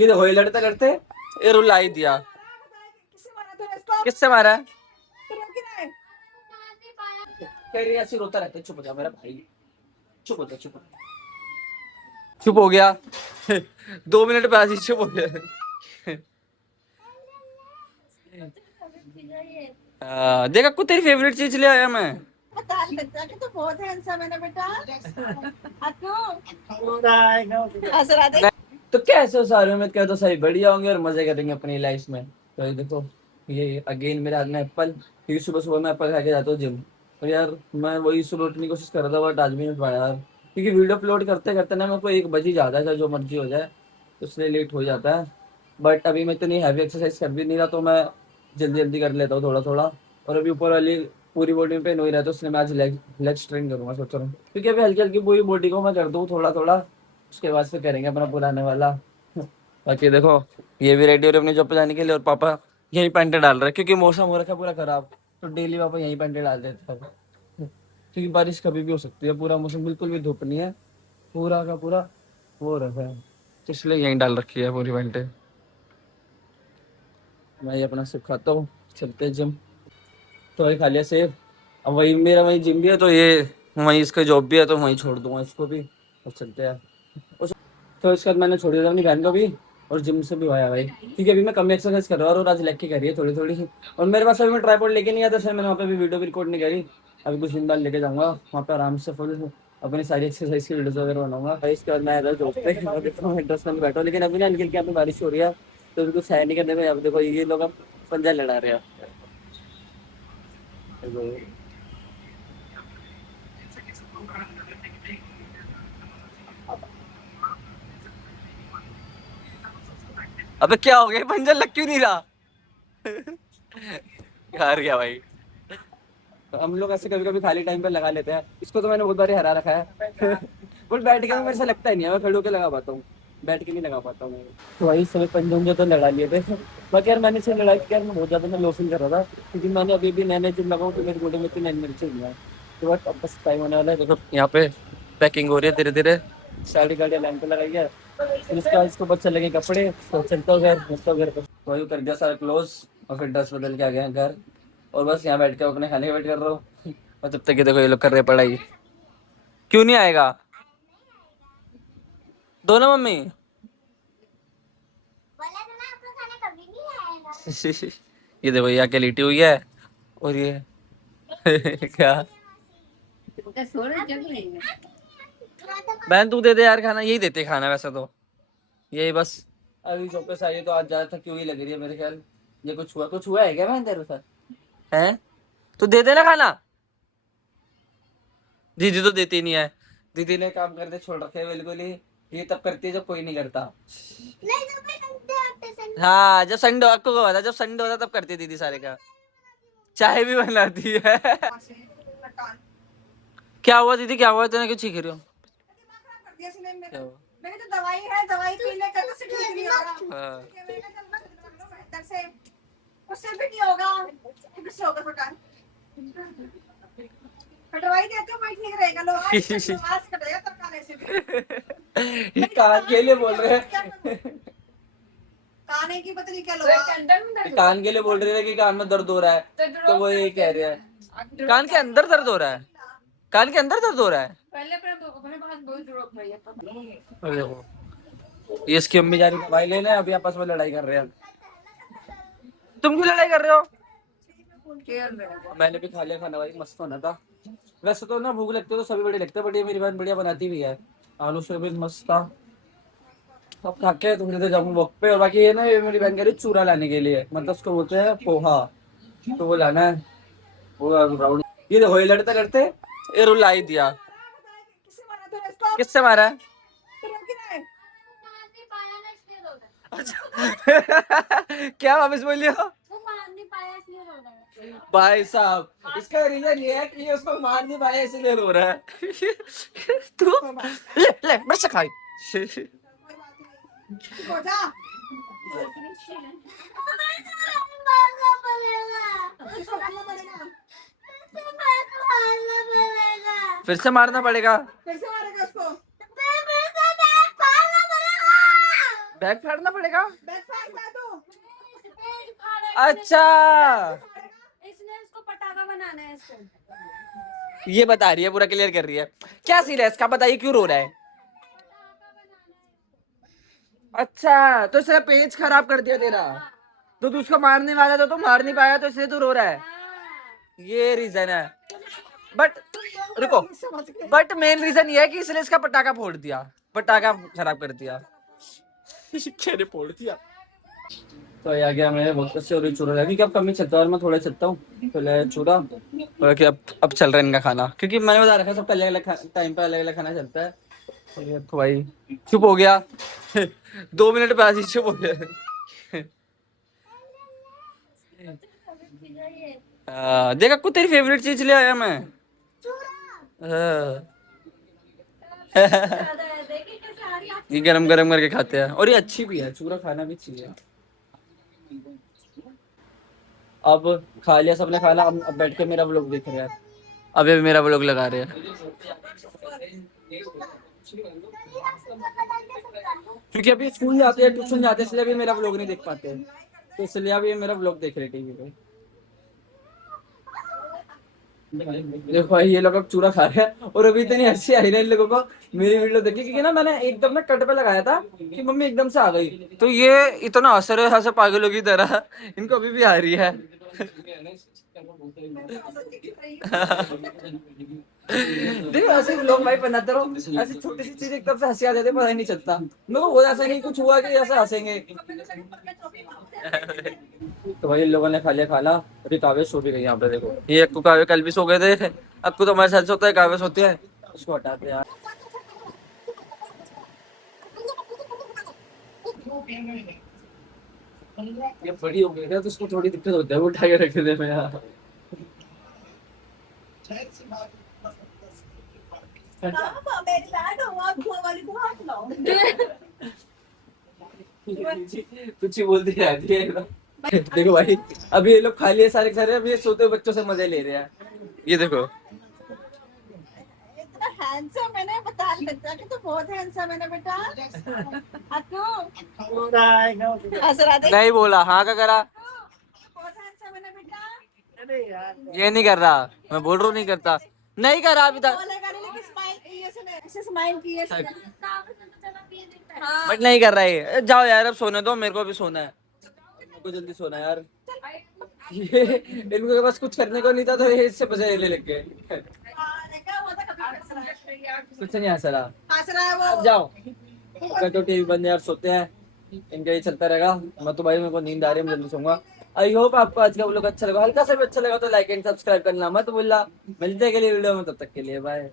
ये देखो ये लड़ते लड़ते ये रुला ही दिया। किससे मारा है? कह रही ऐसे रोता रहता है। चुप हो जा मेरा भाई, चुप हो जा, चुप हो गया। 2 मिनट बाद ही चुप हो गया। देखा को तेरी फेवरेट चीज ले आया मैं। दाल कच्चा के तो बहुत हैंडसम है ना बेटा। तो कैसे हो सारे में क्या, तो सही बढ़िया होंगे और मजे करेंगे अपनी लाइफ में। तो ये देखो ये अगेन मेरे हाथ में एप्पल, क्योंकि सुबह सुबह मैं एप्पल खा के जाता हूँ जिम। और यार मैं वही सुबह उठने की कोशिश कर रहा था बट आज भी नहीं उठ पाया यार, क्योंकि वीडियो अपलोड करते करते ना मेरे को 1 बज ही जाता है, चाहे जो मर्जी हो जाए, तो इसलिए लेट हो जाता है। बट अभी मैं इतनी हैवी एक्सरसाइज कर भी नहीं रहा, तो मैं जल्दी जल्दी कर लेता हूँ थोड़ा थोड़ा। और अभी ऊपर वाली पूरी बॉडी में पेन हो ही रहा है, तो इसलिए मैं आज लेग स्ट्रेन करूंगा सोच रहा हूँ, क्योंकि अभी हल्की हल्की पूरी बॉडी को मैं कर दूँ थोड़ा थोड़ा, उसके बाद फिर करेंगे अपना पुराने वाला। बाकी देखो ये भी रेडी हो रहे अपनी जॉब पे जाने के लिए, और पापा यही पैंटे डाल रहे हैं क्योंकि मौसम हो रखा है पूरा खराब, तो डेली पापा यही पैंटे डाल देते हैं, क्योंकि बारिश कभी भी हो सकती है, पूरा मौसम बिल्कुल भी धूप नहीं है, पूरा का पूरा वो रखा है, तो इसलिए यही डाल रखी है पूरी पैंटे। मैं ये अपना सिर्फ खाता हूँ, चलते हैं जिम। तो वही खा लिया सेब, अब वही मेरा वही जिम भी है, तो ये वहीं इसका जॉब भी है, तो वहीं छोड़ दूंगा इसको भी और चलते हैं। तो इसके बाद मैंने छोड़ दिया था अपनी बहन को भी, और जिम से भी आया भाई, क्योंकि अभी मैं कम एक्सरसाइज कर रहा हूँ और आज लेग की करी है थोड़ी थोड़ी। और मेरे पास अभी मैं ट्राइपॉड लेके नहीं आता, इसलिए मैंने वहाँ पे भी वीडियो भी रिकॉर्ड नहीं करी। अभी कुछ दिन बाद लेके जाऊंगा वहाँ पे आराम से फुल अपनी सारी एक्सरसाइज की वीडियोस वगैरह बनाऊंगा भाई। इसके बाद मैं आया जॉब पे और देखता हूँ इंटरेस्ट में बैठा हूँ, लेकिन अभी ना निकल के यहाँ पे बारिश हो रही है, तो अभी कुछ है नहीं करने में। अब देखो ये लोग अब पंजा लड़ा रहे हैं। अबे क्या हो गया, पंजा लग क्यों नहीं रहा? यार क्या भाई, तो हम लोग ऐसे कभी कभी खाली टाइम पे लगा लेते हैं, इसको तो मैंने बहुत बार हरा रखा है। बट बैठ के मेरे से लगता ही नहीं है, मैं खड़े होकर लगा पाता हूँ, बैठ के नहीं लगा पाता हूँ मैं। तो वही सभी पंजे तो लगा लिए थे। बाकी यार मैंने इसे लड़ा के यार मैं बहुत ज्यादा मैं लो फील कर रहा था, क्योंकि मैंने अभी भी नए नए जिम लगाऊँ तो मेरी बॉडी में इतनी एनर्जी नहीं है। तो बट अब बस टाइम होने वाला है, देखो यहाँ पे पैकिंग हो रही है धीरे धीरे, सारी गाड़ियाँ लाइन पे लगाई है, फिर उसके बाद इसको बच्चे लगे कपड़े, तो चलता हूँ घर पे। तो वही कर दिया सारा क्लोज, और फिर ड्रेस बदल के आ गया घर, और बस यहाँ बैठ के अपने खाने का वेट कर रहा हूँ। और तब तक ये देखो ये लोग कर रहे हैं पढ़ाई। क्यों नहीं आएगा? दोनों मम्मी। ये देखो ये आके लेटी हुई है, और ये क्या, बहन तू दे दे यार खाना, यही देते खाना वैसे तो, यही बस। अभी चौकस आई है तो आज ज्यादा थकी हुई लग रही है मेरे ख्याल। ये कुछ हुआ है क्या बहन तेरे साथ? है तो दे देना खाना। दीदी तो देती नहीं है, दीदी ने काम करते छोड़ रखे हैं बिल्कुल ही, ये तब करती है जब कोई नहीं करता। हाँ जब संडे, आपको को पता जब संडे होता तब करती है दीदी सारे का, चाय भी बनाती है। क्या हुआ दीदी, क्या हुआ, तेने क्यों चीख रही हो? क्या हुआ? मैंने तो दवाई है, दवाई पी ले कर से ठीक नहीं होगा। हाँ। इधर से उससे भी नहीं होगा, किससे होगा फटान। कटवाई देते हो मैं ठीक रहेगा, लो आज कटेगा तब खाने से भी। ये कान के लिए बोल रहे हैं, खाने की पता नहीं क्या लो, कान के लिए बोल रहे थे कि कान में दर्द हो रहा है, तो वो ये कह रहे हैं कान के अंदर दर्द हो रहा है, कान के अंदर दर्द हो रहा है। और देखो ये इसकी अम्मी जा रही है दवाई लेने, अभी आपस में लड़ाई कर रहे हैं। तुम क्यों लड़ाई कर रहे हो? मैंने भी खा लिया खाना भाई, मस्त होना था। वैसे तो ना भूख लगती है तो सभी बढ़िया लगता है, बढ़िया मेरी बहन बढ़िया बनाती भी है, आलू सोयाबीन मस्त था। अब खा के थोड़ी देर जाऊंगा वॉक पे, और बाकी ये ना ये मेरी बहन कह रही चूरा लाने के लिए, मतलब उसको बोलते हैं पोहा, तो वो लाना है। वो राउंड ये देखो ये लड़ते लड़ते ये रुला ही दिया। किससे मारा है? अच्छा। क्या वापस बोलिए हो? भाई साहब इसका रीजन ये है कि ये उसको मार नहीं पाया इसलिए रो रहा है। तू ले ले मेरे से खाई। फिर से मारना पड़ेगा। कैसे मारेगा उसको? बैग फाड़ना पड़ेगा। बैग फाड़ दो। अच्छा इसने इसको पटाखा बनाना है इसको। ये बता रही है, पूरा क्लियर कर रही है। क्या सीन है इसका, बताइए क्यों रो रहा है। अच्छा तो इसने पेज खराब कर दिया तेरा, तो तू उसको मारने वाला था तो मार नहीं पाया, तो इसलिए तू रो रहा है। ये रीजन है। बट रुको, बट मेन रीजन ये है कि इसने इसका पटाखा फोड़ दिया, पटाखा खराब कर दिया। मैंने फोड़ दिया। तो ये आ गया मेरे वक्त से, और चूरा लगी कि अब कम ही चलता है और मैं थोड़ा चलता हूँ। पहले चूरा और कि अब चल रहा है इनका खाना, क्योंकि मैंने बता रखा है सबका अलग अलग टाइम पे अलग अलग खाना चलता है। तो ये तो भाई चुप हो गया। 2 मिनट बाद ही चुप हो गया। देखा कुछ तेरी फेवरेट चीज ले आया मैं। हाँ। ये गरम गरम करके खाते हैं, और ये अच्छी भी है, चूरा खाना भी चाहिए। अब खा लिया सबने खाना, अब बैठ के मेरा व्लॉग देख रहे हैं। अभी भी मेरा व्लॉग लगा रहे हैं, क्योंकि अभी स्कूल जाते हैं, ट्यूशन जाते हैं, इसलिए अभी मेरा व्लॉग नहीं देख पाते, तो इसलिए अभी मेरा व्लॉग देख रहे टीवी पे। देखो भाई ये लोग अब चूरा खा रहे हैं, और अभी इतनी हंसी आई ना इन लोगों को मेरी वीडियो देखी, क्योंकि ना मैंने एकदम ना कट पे लगाया था कि मम्मी एकदम से आ गई, तो ये इतना हंस रहे हंस पागलों की तरह, इनको अभी भी आ रही है। देखो ऐसे लोग भाई बनाते रहो, ऐसी छोटी सी चीज एकदम से हंसी आ जाती है, पता ही नहीं चलता मेरे को, ऐसा नहीं कुछ हुआ कि ऐसे हंसेंगे। तो भाई इन लोगों ने खा लिया खाना, अभी काव्य सो भी गई यहाँ पे। देखो ये अक्कू काव्य कल भी सो गए थे, अक्कू तो हमारे साथ सोता है, काव्य सोती है, उसको हटाते हैं यार। ये बड़ी हो गई है तो उसको थोड़ी दिक्कत होती है, वो उठा के रख दे मैं यार। कुछ ही बोलती रहती है एकदम। देखो भाई अभी ये लोग खा लिए सारे के सारे, अभी ये सोते हुए बच्चों से मजे ले रहे हैं। ये देखो इतना हैंडसम है ना, बता नहीं सकता कि तू बहुत हैंडसम है ना बेटा। अक्कू हंस रहा देख, नहीं बोला, हाँ का करा, बहुत हैंडसम है ना बेटा। ये नहीं कर रहा, मैं बोल रहा हूँ नहीं करता, नहीं कर रहा अभी तक, बोलेगा नहीं, लेकिन स्माइल ये से ऐसे स्माइल की ऐसे। हाँ बट नहीं कर रहा है। जाओ यार अब सोने दो, मेरे को भी सोना है, मेरे को जल्दी सोना है यार। ये इनको बस कुछ करने को नहीं था, तो ये इससे मजे ले लग गए। देखा हुआ था, कभी हंस रहा है। कुछ नहीं हंस रहा। हंस रहा है अब वो। जाओ, मैं तो टीवी बंद है यार, सोते हैं, इनका ये चलता रहेगा। मैं तो भाई मेरे को नींद आ रही है, मैं जल्दी सोऊंगा। आई होप आपको आज का व्लॉग अच्छा लगा, हल्का सा भी अच्छा लगा तो लाइक एंड सब्सक्राइब करना मत भूलना। मिलते हैं अगली वीडियो में, तब तक के लिए बाय।